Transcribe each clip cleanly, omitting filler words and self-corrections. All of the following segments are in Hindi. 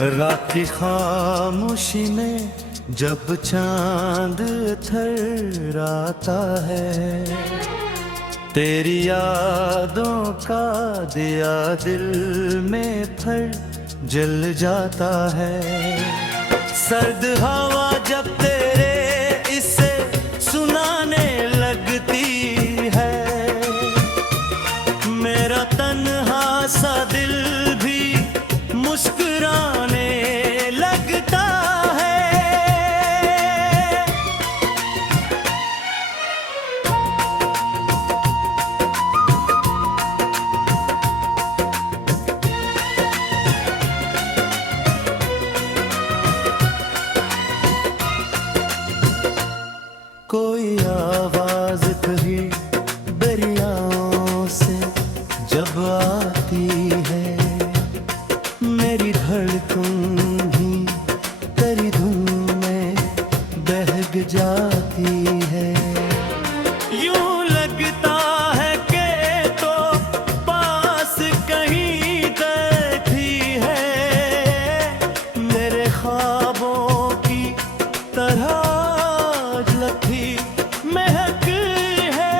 रात की खामोशी में जब चांद थर्राता है, तेरी यादों का दिया दिल में फिर जल जाता है। सर्द हवा जब तेरे इसे सुनाने लगती है, मेरा तन्हा सा दिल भी मुस्कुराने लगता है। कोई आवाज कहीं दरियाओं से जब आती है, मेरी धड़कन भी तेरी धुन में बहक जाती है। यूं लगता है कि तो पास कहीं बैठी है, मेरे ख्वाबों की तरह लगती महक है।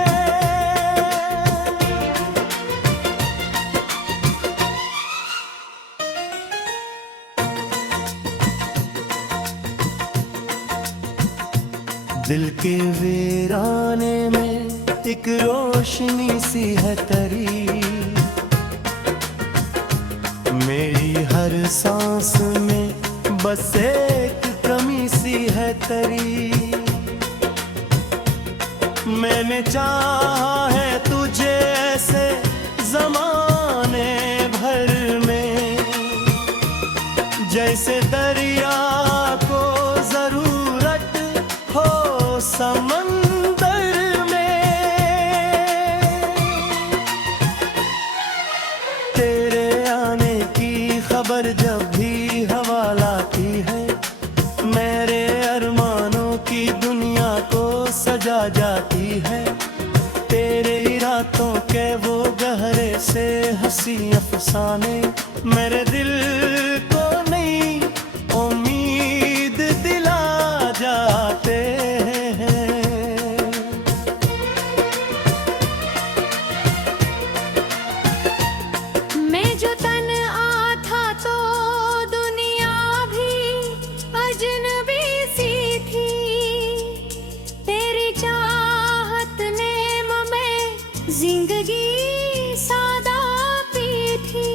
दिल के वीराने में एक रोशनी सी है तरी, मेरी हर सांस में बस एक कमी सी है तरी। मैंने चाहा है तुझे ऐसे ज़माने भर में, जैसे दरिया को ज़रूरत हो समंदर में। तेरे आने की खबर जब भी हवा लाती है, मेरे अरमानों की दुनिया को सजा जाती है। तेरे रातों के वो गहरे से हंसी अफसाने मेरे दिल को नई उम्मीद दिला जाते हैं। मैं जो तन्हा था तो दुनिया भी अजनबी सी थी, तेरी चाहत ने में जिंदगी सादा पी थी।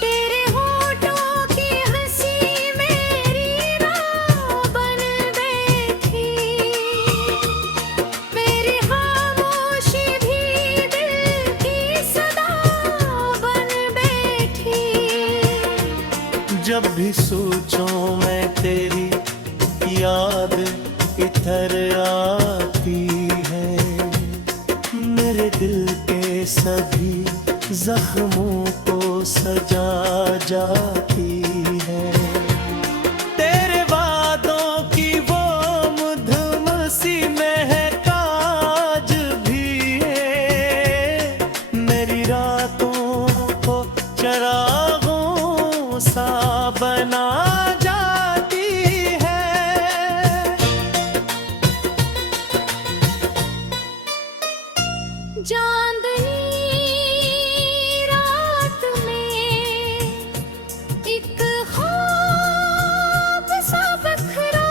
तेरे होठों की हंसी मेरी राह बन बैठी, मेरी खामोशी भी दिल की सदा बन बैठी। जब भी सोचूं मैं तेरी याद इधर आती है, मेरे दिल के सभी जख्मों को सजा जाती है। तेरे वादों की वो मधुम सी महक आज भी है, मेरी रातों को चरागों सा बना जाती है। चांदनी रात में एक ख्वाब सा बखरा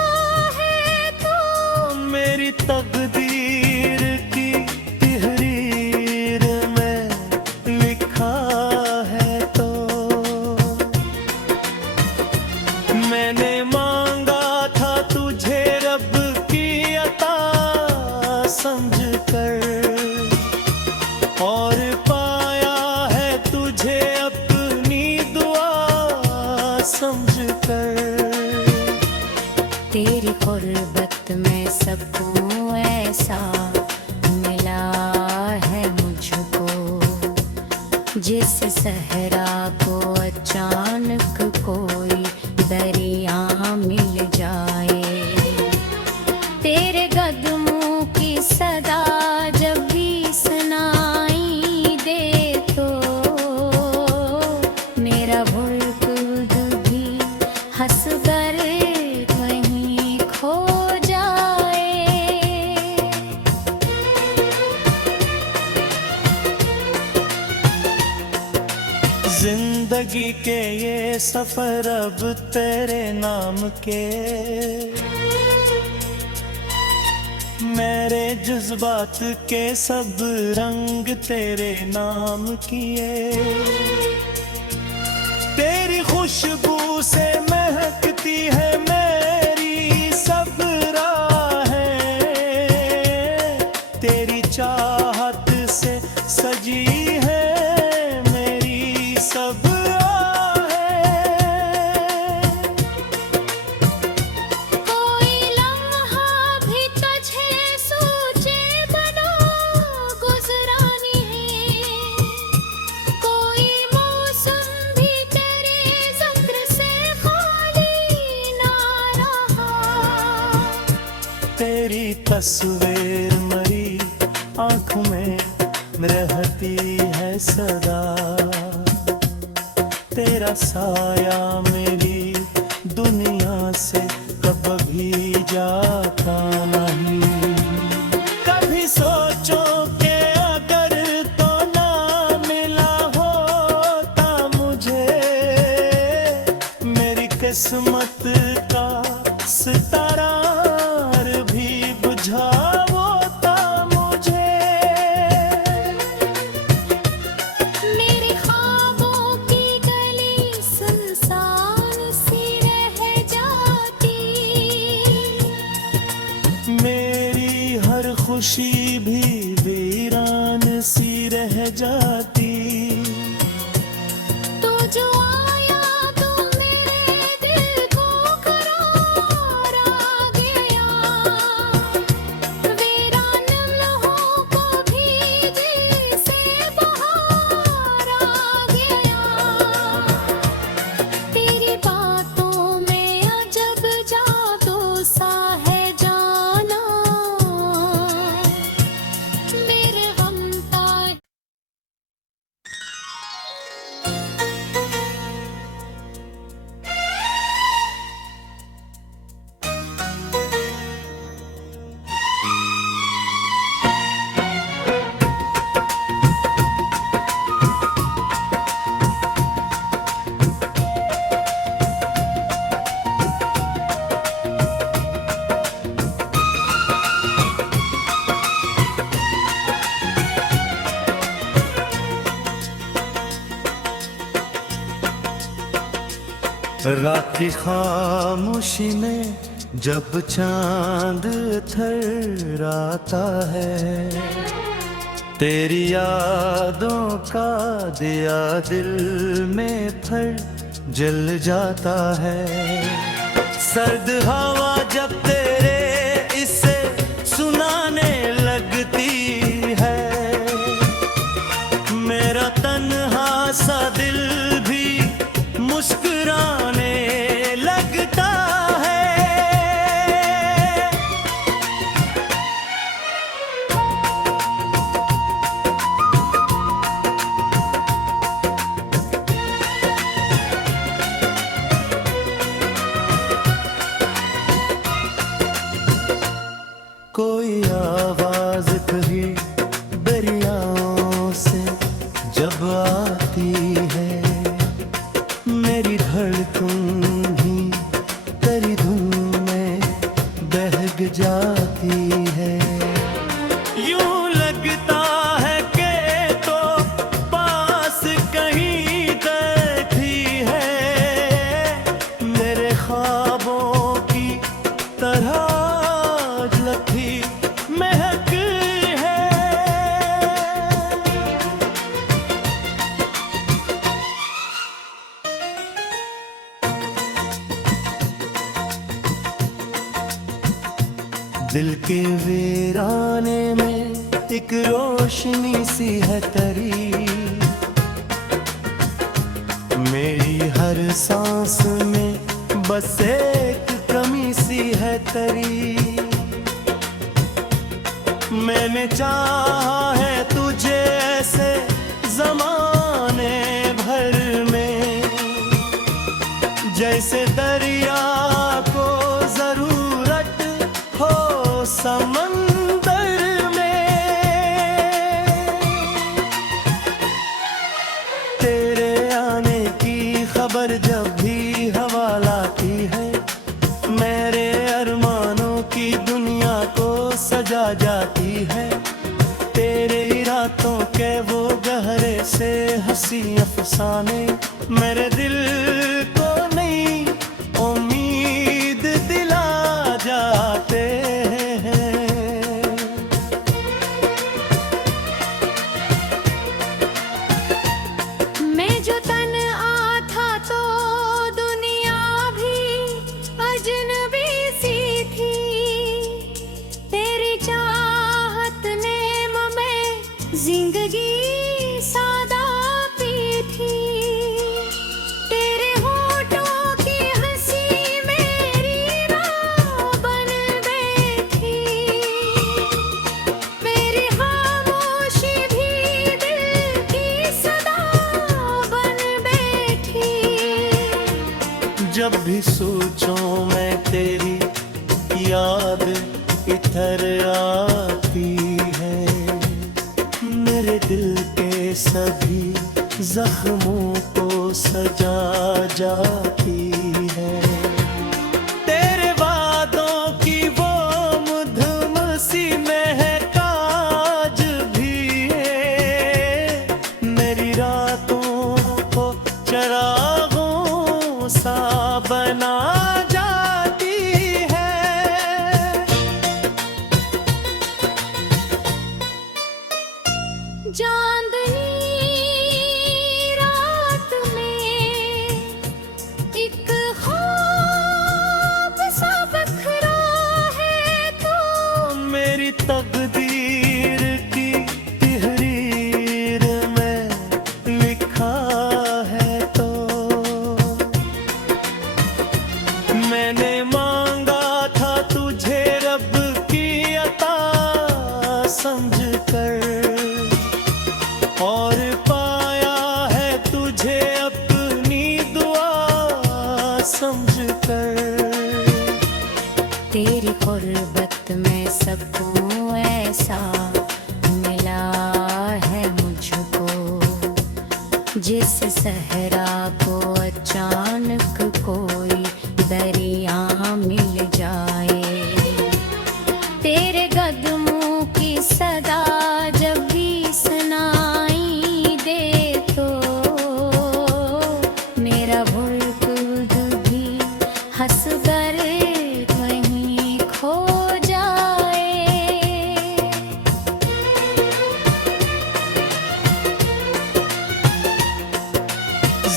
है तो, मेरी तकदीर की तहरीर में लिखा है तो। मैंने मांगा था तुझे रब की अता समझकर, और पाया है तुझे अपनी दुआ समझकर। तेरी गुर्बत में सकूं ऐसा मिला है मुझको, जिस सहरा को अचानक कोई दरिया मिल जाए। तेरे कदमों की सदा जब भी सुनाई दे तो, मेरा भुलक जिंदगी के ये सफर अब तेरे नाम के, मेरे जज्बात के सब रंग तेरे नाम किए। तेरी खुशबू से महकती है मेरी सब राहें, तेरी चाहत से सजी है मेरी सब आहें। कोई लम्हा भी तुझे सोचे बनो गुजरानी है, कोई मौसम भी तेरे जिक्र से खाली ना रहा। तेरी तस्वीर मरी आँखों में रहती है सदा, तेरा साया मेरी दुनिया से कभी जाता नहीं। कभी सोचो कि अगर तो ना मिला होता मुझे, मेरी किस्मत का सितारा भी बुझा होता मुझे। मेरे ख्वाबों की गली सुनसान सी रह जाती, मेरी हर खुशी भी वीरान सी रह जाती। तू जो आया तो मेरे दिल को करार आ गया, वीरान लम्हों को भी जैसे बहार आ गया। तेरी बातों में अजब जादू सा है जाना, मेरे हमता रात की खामोशी में जब चांद थर्राता है, तेरी यादों का दिया दिल में फिर जल जाता है। सर्द हवा जब तेरे इसे सुनाने लगती है, मेरा तन्हा सा दिल भी मुस्कुराने लगता है। कोई आवाज कहीं दरियाओं से जब आती है, मेरी धड़कन भी तेरी धुन में बहक जाती है। यूं लगता है कि तो पास कहीं बैठी है, मेरे ख्वाबों की तरह लगती महक है। दिल के वीराने में एक रोशनी सी है तरी, मेरी हर सांस में बस एक कमी सी है तरी। मैंने चाहा है तुझे ऐसे जमाने भर में, जैसे दरिया को जरूरत हो समंदर में। तेरे पर जब भी हवा लाती है, मेरे अरमानों की दुनिया को सजा जाती है। तेरे रातों के वो गहरे से हंसी अफसाने मेरे दिल को नई उम्मीद दिला जाते हैं। मैं जो तन्हा था तो दुनिया भी अजनबी सी थी। तेरी चाहत ने में जिंदगी सादा पी थी। तेरे होठों की हंसी मेरी राह बन बैठी। मेरी खामोशी भी दिल की सदा बन बैठी। जब भी सोचूं मैं तेरी याद इधर आती है, मेरे दिल के सभी जख्मों को सजा जाती है। तेरे वादों की वो मधुम सी महक आज भी है, मेरी रातों को चरागों सा बना जाती है। चांदनी रात में एक ख्वाब सा बखरा है तो। मेरी तकदीर की तहरीर में लिखा है तो। मैंने मांगा था तुझे रब की अता समझकर, और पाया है तुझे अपनी दुआ समझकर। तेरी गुर्बत में सकूं ऐसा मिला है मुझको, जिस सहरा को अचानक कोई दरिया मिल जाए। तेरे कदमों की सदा जब भी सुनाई दे तो, मेरा बुलबुल भी हंस कर कहीं खो जाए।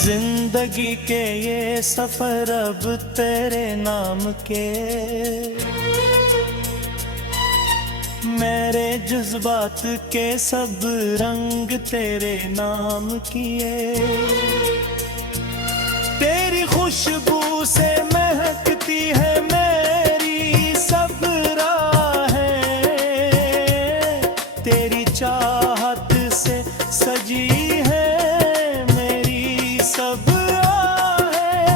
जिंदगी के ये सफर अब तेरे नाम के, मेरे जज्बात के सब रंग तेरे नाम किए। तेरी खुशबू से महकती है मेरी सब राहें, तेरी चाहत से सजी है मेरी सब आहें।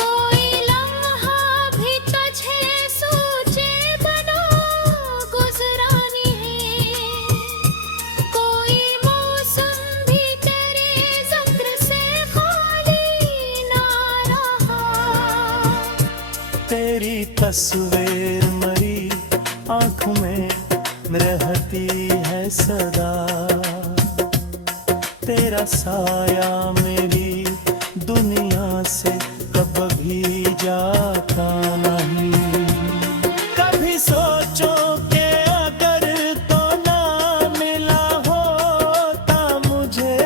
कोई लम्हा भी तुझे सोचे बनो गुजरानी है। कोई मौसम भी तेरे जिक्र से खाली ना रहा। तेरी तस्वीर मरी आँख में रहती है सदा, तेरा साया मेरी दुनिया से कभी जाता नहीं। कभी सोचो कि अगर तो ना मिला होता मुझे,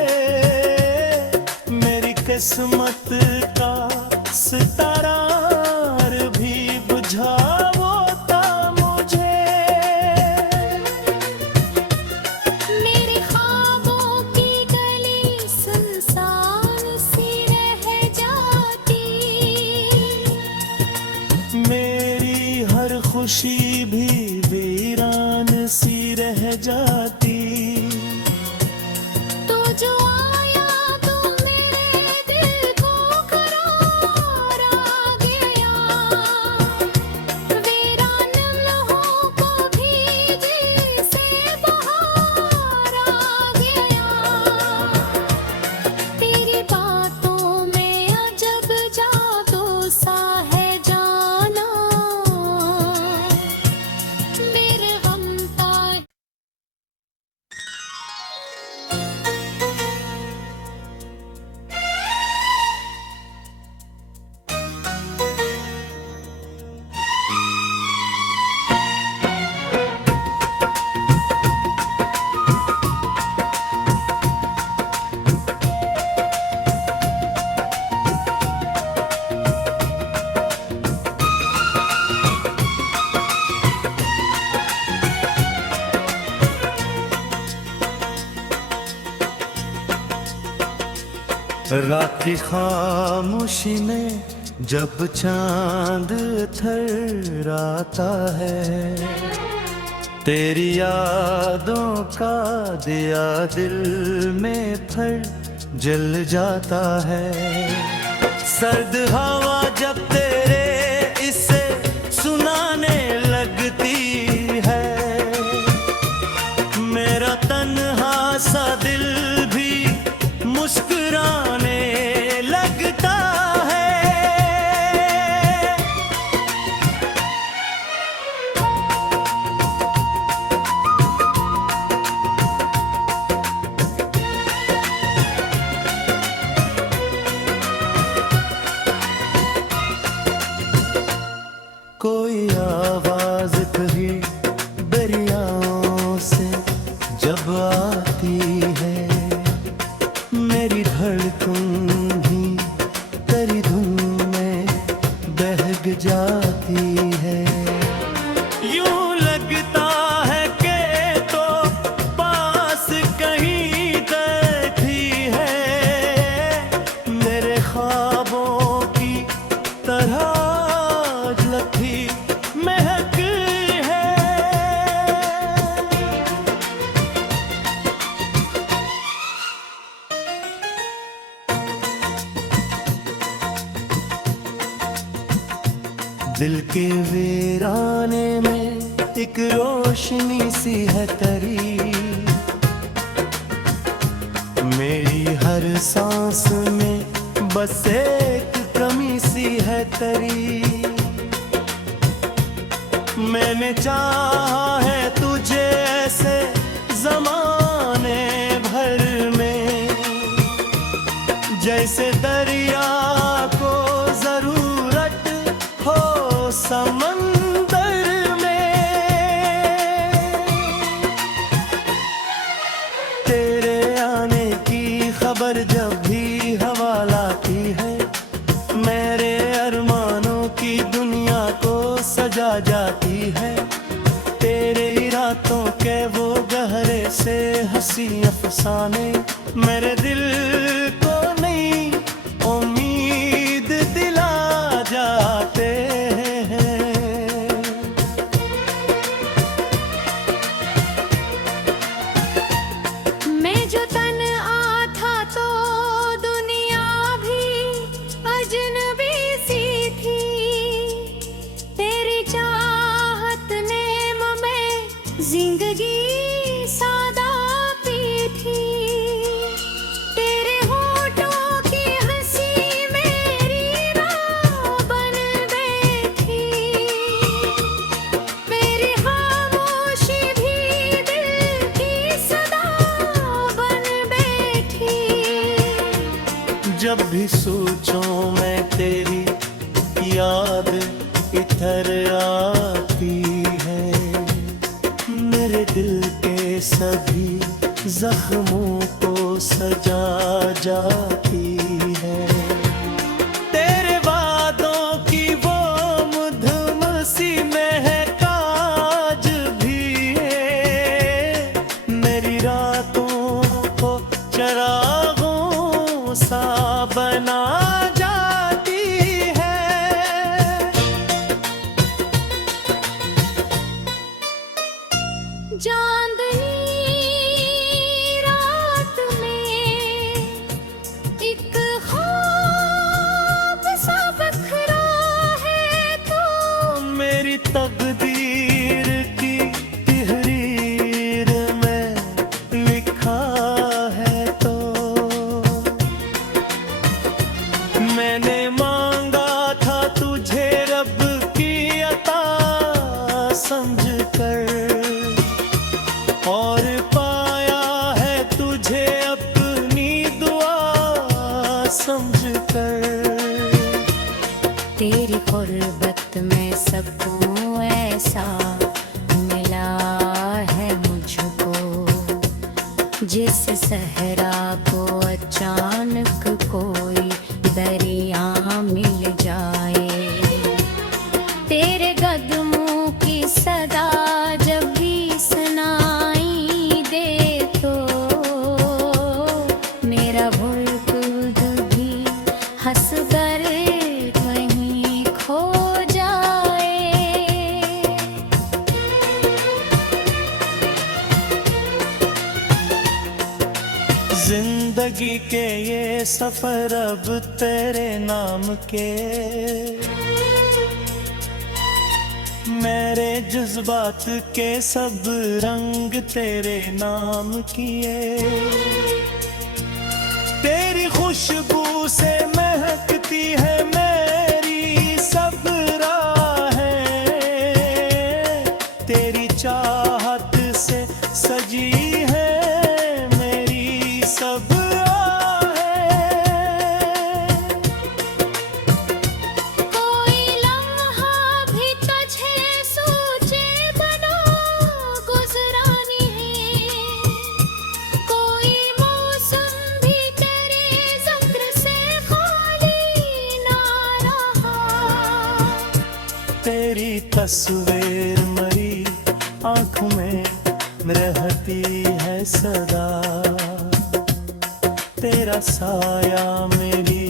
मेरी किस्मत का सितारा भी बुझा होता मुझे। मेरे ख्वाबों की गली सुनसान सी रह जाती। मेरी हर खुशी भी वीरान सी रह जाती। तो जो आया तो मेरे दिल को रात की खामोशी में जब चांद थर्राता है, तेरी यादों का दिया दिल में फिर जल जाता है। सर्द हवा जब तेरे इसे सुनाने लगती है, मेरा तन्हा सा दिल भी मुस्कुराने लगता है। कोई आवाज कभी दरियाओं से जब आती है, मेरी धड़कन भी तेरी धुन में बहक जाती है। यूं लगता है कि तो पास कहीं बैठी है, मेरे ख्वाबों की तरह लथी महक है। दिल के वीराने में एक रोशनी सी है तरी, मेरी हर सांस में बस एक कमी सी है तरी। मैंने चाहा है तुझे ऐसे ज़माने भर में, जैसे दरिया को ज़रूरत हो समंदर में। तेरे आने की खबर जब भी हवा लाती है, मेरे अरमानों की दुनिया को सजा जाती है। तेरे रातों के वो गहरे से हंसी अफसाने मेरे दिल को नई उम्मीद दिला जाते हैं। मैं जो तन्हा था तो दुनिया भी अजनबी सी थी, तेरी चाहत ने में जिंदगी सादा पी थी। तेरे होठों की हंसी मेरी राह बन बैठी, मेरी खामोशी भी दिल की सदा बन बैठी। जब भी सोचूं मैं तेरी याद इधर आती है, मेरे दिल के सभी जख्मों को सजा जाती है। तेरे वादों की वो मधुम सी महक आज भी है, मेरी रातों को चरागों सा बना जाती है। चांदनी रात में एक ख्वाब सा बखरा है तो, मेरी तकदीर की तहरीर में लिखा है तो। मैंने मांगा था तुझे रब की अता समझकर, और पाया है तुझे अपनी दुआ समझकर। तेरी गुर्बत में सकूं ऐसा मिला है मुझको, जिस सहरा को अचानक कोई दरिया मिल जाए। तेरे कदमों की सदा जब भी सुनाई दे तो, मेरा भुल्क जिंदगी के ये सफर अब तेरे नाम के, मेरे जज्बात के सब रंग तेरे नाम किए। तेरी खुशबू से महकती है मेरी सब राहें, तेरी चाहत से सजी है मेरी सब आहें। कोई लम्हा भी तुझे सोचे बना गुजरा नहीं, कोई मौसम भी तेरे जिक्र से खाली ना रहा। तेरी तस्वीर मरी आँख में रहती है सदा, तेरा साया मेरी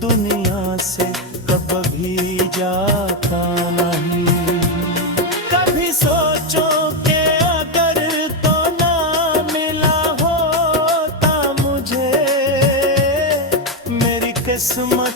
दुनिया से कभी जाता नहीं। कभी सोचो कि अगर तो ना मिला होता मुझे, मेरी किस्मत